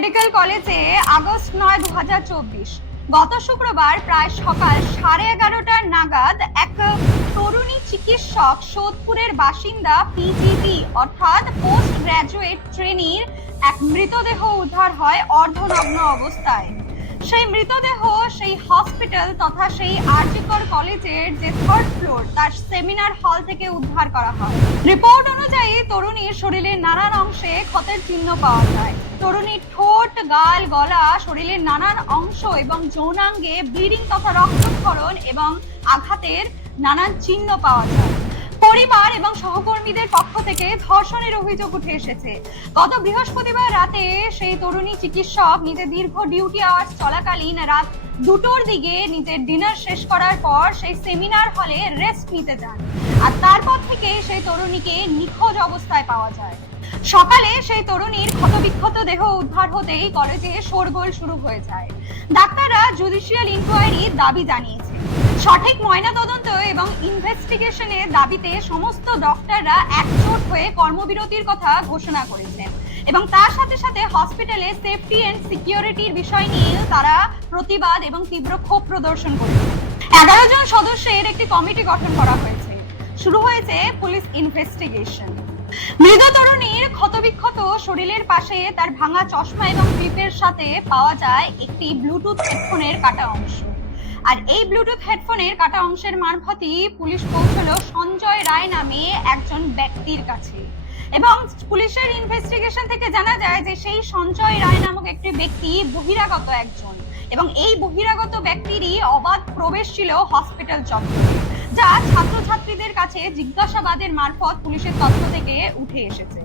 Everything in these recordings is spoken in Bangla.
মেডিকেল কলেজে আগস্ট নয় দু গত শুক্রবার প্রায় সকাল সাড়ে এগারোটার নাগাদ এক তরুণী চিকিৎসক সোদপুরের বাসিন্দা পিজিটি অর্থাৎ পোস্ট গ্র্যাজুয়েট ট্রেনির এক মৃতদেহ উদ্ধার হয় অর্ধনগ্ন অবস্থায়। সেই মৃতদেহ সেই হসপিটাল তথা সেই আরজিকর কলেজের যে থার্ড ফ্লোর, তার সেমিনার হল থেকে উদ্ধার করা হয়। রিপোর্ট অনুযায়ী তরুণীর শরীরের নানান অংশে ক্ষতের চিহ্ন পাওয়া যায়। তরুণীর গাল, গলা, শরীরের নানান অংশ এবং যৌনাঙ্গে ব্লিডিং তথা রক্তক্ষরণ এবং আঘাতের নানান চিহ্ন পাওয়া যায়। পরিবার এবং সহকর্মীদের পক্ষ থেকে ধর্ষণের অভিযোগ উঠে এসেছে। গত বৃহস্পতিবার রাতে সেই তরুণী চিকিৎসক নিজের দীর্ঘ ডিউটি আওয়ার্স চলাকালীন রাত দুটোর দিকে নিজের ডিনার শেষ করার পর সেই সেমিনার হলে রেস্ট নিতে যান। আর তারপর থেকে সেই তরুণীকে নিখোঁজ অবস্থায় পাওয়া যায়। সকালে সেই তরুণীর ক্ষতবিক্ষত দেহ উদ্ধার হতেই কলেজে শোরগোল শুরু হয়ে যায়। ডাক্তাররা জুডিশিয়াল ইনকোয়ারি দাবি জানিয়েছে। সঠিক ময়নাতদন্ত এবং ইনভেস্টিগেশনের দাবিতে সমস্ত ডক্টররা একজোট হয়ে কর্মবিরতির কথা ঘোষণা করেছেন এবং তার সাথে সাথে হসপিটালে সেফটি এন্ড সিকিউরিটির বিষয় নিয়ে তারা প্রতিবাদ এবং তীব্র ক্ষোভ প্রদর্শন করেছে। এগারো জন সদস্যের একটি কমিটি গঠন করা হয়েছে। শুরু হয়েছে পুলিশ ইনভেস্টিগেশন মৃত তরুণীর ক্ষতবিক্ষত শরীরের পাশে তার ভাঙা চশমা এবং ক্লিপের সাথে পাওয়া যায় একটি ব্লুটুথ হেডফোনের কাটা অংশ। আর এই ব্লুটুথ হেডফোনের কাটা অংশের মারফতই পুলিশ পৌঁছলো সঞ্জয় রায় নামে একজন ব্যক্তির কাছে। এবং পুলিশের ইনভেস্টিগেশন থেকে জানা যায় যে সেই সঞ্জয় রায় নামক একটি ব্যক্তি বহিরাগত একজন। এবং এই বহিরাগত ব্যক্তিরই অবাধ প্রবেশ ছিল হসপিটাল চত্বরে। যা ছাত্রছাত্রীদের কাছে জিজ্ঞাসাবাদের মারফত পুলিশের তথ্য থেকে উঠে এসেছে।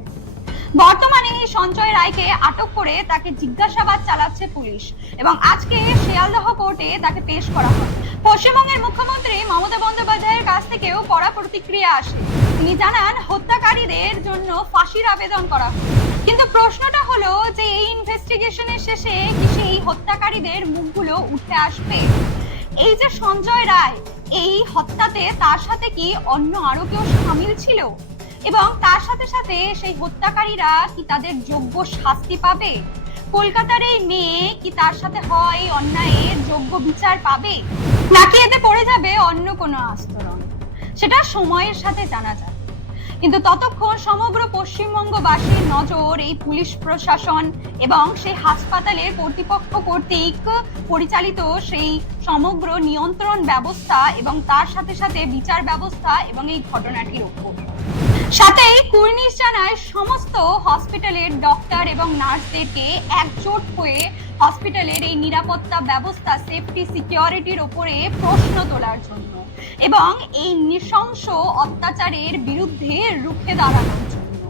বর্তমানে এই সঞ্জয় রায়কে আটক করে তাকে জিজ্ঞাসাবাদ চালাচ্ছে পুলিশ এবং আজকে শিয়ালদহ কোর্টে তাকে পেশ করা হয়। পশ্চিমবঙ্গের মুখ্যমন্ত্রী মমতা বন্দ্যোপাধ্যায়ের কাছ থেকেও কড়া প্রতিক্রিয়া আসে। তিনি জানান, হত্যাকারীদের জন্য ফাঁসির আবেদন করা কিন্তু প্রশ্নটা হলো যে, এই ইনভেস্টিগেশনের শেষে কি সেই হত্যাকারীদের মুখগুলো উঠে আসবে? এই যে সঞ্জয় রায় এই হত্যাতে তার সাথে কি অন্য আরও কেউ সামিল ছিল? এবং তার সাথে সাথে সেই হত্যাকারীরা কি তাদের যোগ্য শাস্তি পাবে? কলকাতার এই মেয়ে কি তার সাথে হয় এই অন্যায়ের যোগ্য বিচার পাবে? নাকি এতে পড়ে যাবে অন্য কোনো আস্তরণ? সেটা সময়ের সাথে জানা যাবে কিন্তু ততক্ষণ সমগ্র পশ্চিমবঙ্গবাসীর নজর এই পুলিশ প্রশাসন এবং সেই হাসপাতালের কর্তৃপক্ষ কর্তৃক পরিচালিত সেই সমগ্র নিয়ন্ত্রণ ব্যবস্থা এবং তার সাথে সাথে বিচার ব্যবস্থা এবং এই ঘটনাটির উপর। সাথেই কুর্নিশ জানায় সমস্ত হসপিটালের ডক্টর এবং নার্সদেরকে একজোট হয়ে হসপিটালের এই নিরাপত্তা ব্যবস্থা সেফটি সিকিউরিটির উপরে প্রশ্ন তোলার জন্য এবং এই নৃশংস অত্যাচারের বিরুদ্ধে রুখে দাঁড়ানোর জন্য।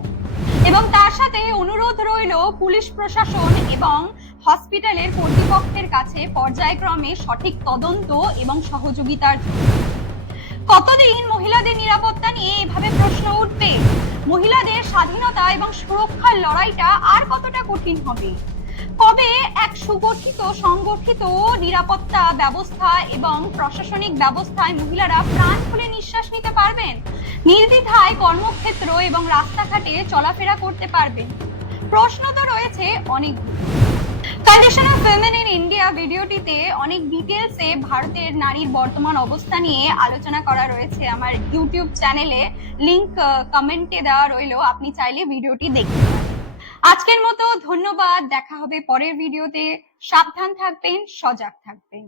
এবং তার সাথে অনুরোধ রইল পুলিশ প্রশাসন এবং হসপিটালের কর্তৃপক্ষের কাছে পর্যায়ক্রমে সঠিক তদন্ত এবং সহযোগিতার জন্য। কতদিন মহিলাদের নিরাপত্তা নিয়ে এভাবে প্রশ্ন উঠবে? মহিলাদের স্বাধীনতা এবং সুরক্ষার লড়াইটা আর কতটা কঠিন হবে? কবে এক সুগঠিত, সংগঠিত নিরাপত্তা ব্যবস্থা এবং প্রশাসনিক ব্যবস্থায় মহিলারা প্রাণ খুলে নিঃশ্বাস নিতে পারবেন? নির্দ্বিধায় কর্মক্ষেত্র এবং রাস্তাঘাটে চলাফেরা করতে পারবেন? প্রশ্ন তো রয়েছে অনেক condition of women in India ভিডিওটিতে অনেক ডিটেলসে ভারতের নারীর বর্তমান অবস্থা নিয়ে আলোচনা করা রয়েছে আমার ইউটিউব চ্যানেলে লিংক কমেন্টে দেওয়া রইল, আপনি চাইলে ভিডিওটি দেখতে আজকের মতো ধন্যবাদ, দেখা হবে পরের ভিডিওতে সাবধান থাকবেন, সজাগ থাকবেন।